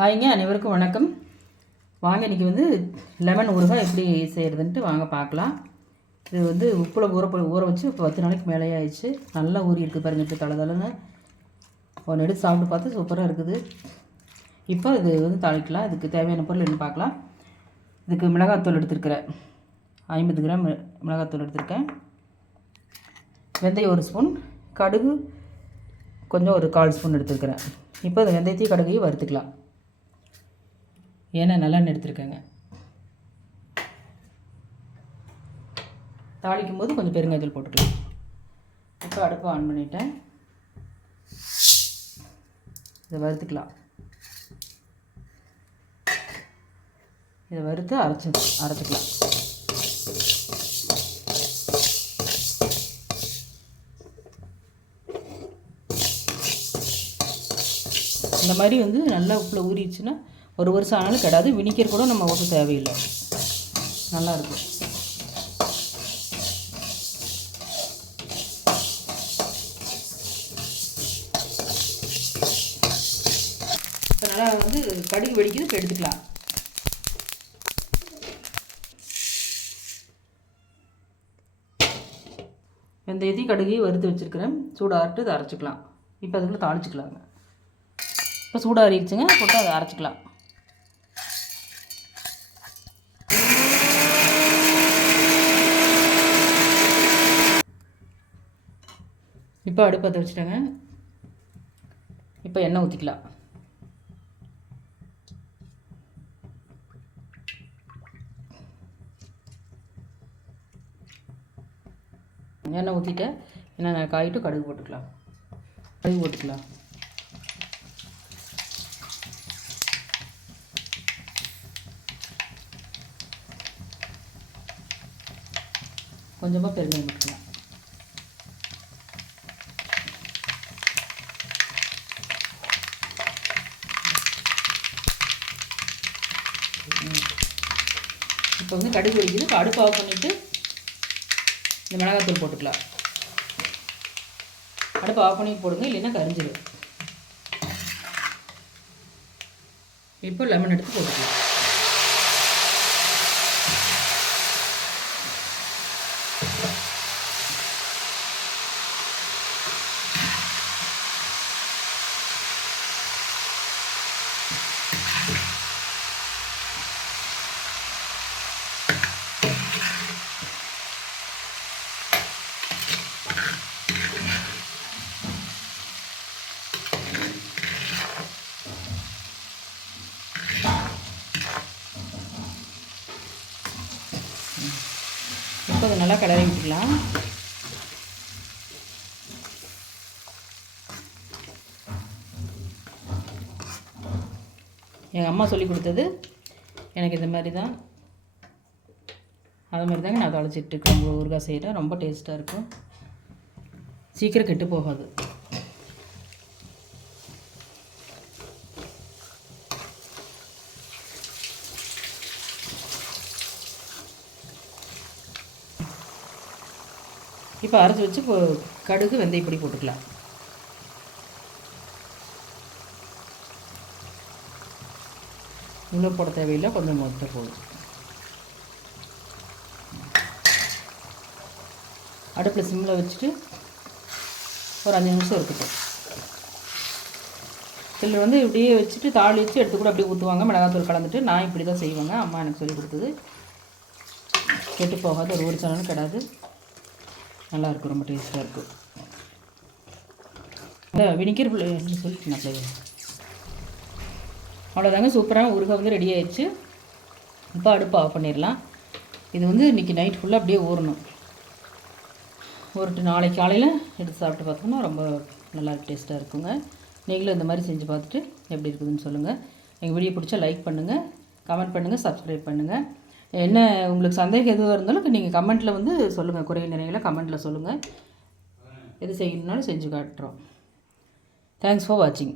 ஹாய்ங்க அனைவருக்கும் வணக்கம். வாங்க இன்றைக்கி வந்து லெமன் ஊறுகாய் எப்படி செய்கிறதுன்ட்டு வாங்க பார்க்கலாம். இது வந்து உப்பில் ஊற ஊற வச்சு இப்போ பத்து நாளைக்கு மேலே ஆயிடுச்சு. நல்லா ஊறி இருக்குது பாருங்கள் இப்போ தலை தலைன்னு ஒன்று எடுத்து சாப்பிட்டு பார்த்து சூப்பராக இருக்குது. இப்போ இது வந்து தாளிக்கலாம். இதுக்கு தேவையான பொருள் என்ன பார்க்கலாம். இதுக்கு மிளகாத்தூள் எடுத்துருக்கிறேன். ஐம்பது கிராம் மிளகாத்தூள் எடுத்திருக்கேன். வெந்தயம் ஒரு ஸ்பூன் கடுகு கொஞ்சம் ஒரு கால் ஸ்பூன் எடுத்துருக்கிறேன். இப்போ இந்த வெந்தயத்தையும் கடுகையும் வறுத்துக்கலாம். ஏன்னா நல்லெண்ணெய் எடுத்துருக்கேங்க. தாளிக்கும் போது கொஞ்சம் பெருங்காயத்தூள் போட்டுக்கலாம். இப்போ அடுப்பு ஆன் பண்ணிட்டேன். இதை வறுத்துக்கலாம். இதை வறுத்து அரைச்சி அரைச்சிக்கலாம். இந்த மாதிரி வந்து நல்லா உப்பில் ஊறிடுச்சுன்னா ஒரு வருஷம் ஆனாலும் கிடையாது வினிக்கர் கூட நம்ம ஊற்ற தேவையில்லை. நல்லாயிருக்கும் இப்போ நல்லா வந்து கடுகு வெடிக்குது இப்போ எடுத்துக்கலாம். வெந்தயத்தையும் கடுகையும் வறுத்து வச்சுருக்கிறேன். சூடாட்டு இதை அரைச்சிக்கலாம். இப்போ அதுக்குள்ளே தாளிச்சிக்கலாங்க. இப்போ சூடாறிடுச்சுங்க போட்டு அதை அரைச்சிக்கலாம். இப்போ அடுப்பத்தை வச்சுட்டேங்க இப்போ எண்ணெய் ஊற்றிக்கலாம் எண்ணெய் ஊற்றிட்டேன் எண்ணெய் காயிட்டு கடுகு போட்டுக்கலாம். கடுகு போட்டுக்கலாம். கொஞ்சமாக பெருமை போட்டுக்கலாம். இப்போ வந்து கடுகு வலிக்குது இப்போ அடுப்பு ஆஃப் பண்ணிவிட்டு இந்த மிளகாத்தூள் போட்டுக்கலாம். அடுப்பு ஆஃப் பண்ணி போடுங்க இல்லைன்னா கரிஞ்சிடும் இப்போ லெமன் எடுத்து போட்டுக்கலாம். இப்போ அதை நல்லா கிளறி விட்டுக்கலாம் எங்கள் அம்மா சொல்லி கொடுத்தது எனக்கு இந்த மாதிரி தான். அது மாதிரி தாங்க நான் தொலைச்சிட்டு இருக்கேன் ஊறுகாய் செய்கிறேன் ரொம்ப டேஸ்ட்டாக இருக்கும். சீக்கிரம் கெட்டு போகாது. இப்போ அரைச்சி வச்சு இப்போ கடுகு வெந்தய பொடி போட்டுக்கலாம். இவ்வளோ போட தேவையில்லை கொஞ்சம் மொத்த போதும். அடுப்பில் சிம்மில் வச்சுட்டு ஒரு அஞ்சு நிமிஷம் இருக்கட்டும். சிலர் வந்து இப்படியே வச்சுட்டு தாளி வச்சு எடுத்து கூட அப்படியே ஊற்றுவாங்க மிளகாத்தூள் கலந்துட்டு. நான் இப்படி தான் செய்வேங்க அம்மா எனக்கு சொல்லி கொடுத்தது. கெட்டு போகாது ஒரு ஒரு சாலும் கிடாது. நல்லாயிருக்கும் ரொம்ப டேஸ்ட்டாக இருக்கும் இந்த வினிக்கர் சொல்லிட்டு நான் அவ்வளோதாங்க சூப்பரான ஊறுகாய் வந்து ரெடி ஆயிடுச்சு. இப்போ அடுப்பு ஆஃப் பண்ணிடலாம். இது வந்து இன்றைக்கி நைட் ஃபுல்லாக அப்படியே ஊறணும். ஊறிட்டு நாளைக்கு காலையில் எடுத்து சாப்பிட்டு பார்த்தோம்னா ரொம்ப நல்லா டேஸ்ட்டாக இருக்குங்க. நீங்களும் இந்த மாதிரி செஞ்சு பார்த்துட்டு எப்படி இருக்குதுன்னு சொல்லுங்கள் எங்கள் வீடியோ பிடிச்சா லைக் பண்ணுங்கள் கமெண்ட் பண்ணுங்கள் சப்ஸ்கிரைப் பண்ணுங்கள் என்ன உங்களுக்கு சந்தேகம் எதுவாக இருந்தாலும் நீங்கள் கமெண்ட்டில் வந்து சொல்லுங்கள் குறை நிறைகளை கமெண்ட்டில் சொல்லுங்கள் எது செய்யணுன்னாலும் செஞ்சு காட்டுறோம். தேங்க்ஸ் ஃபார் வாட்சிங்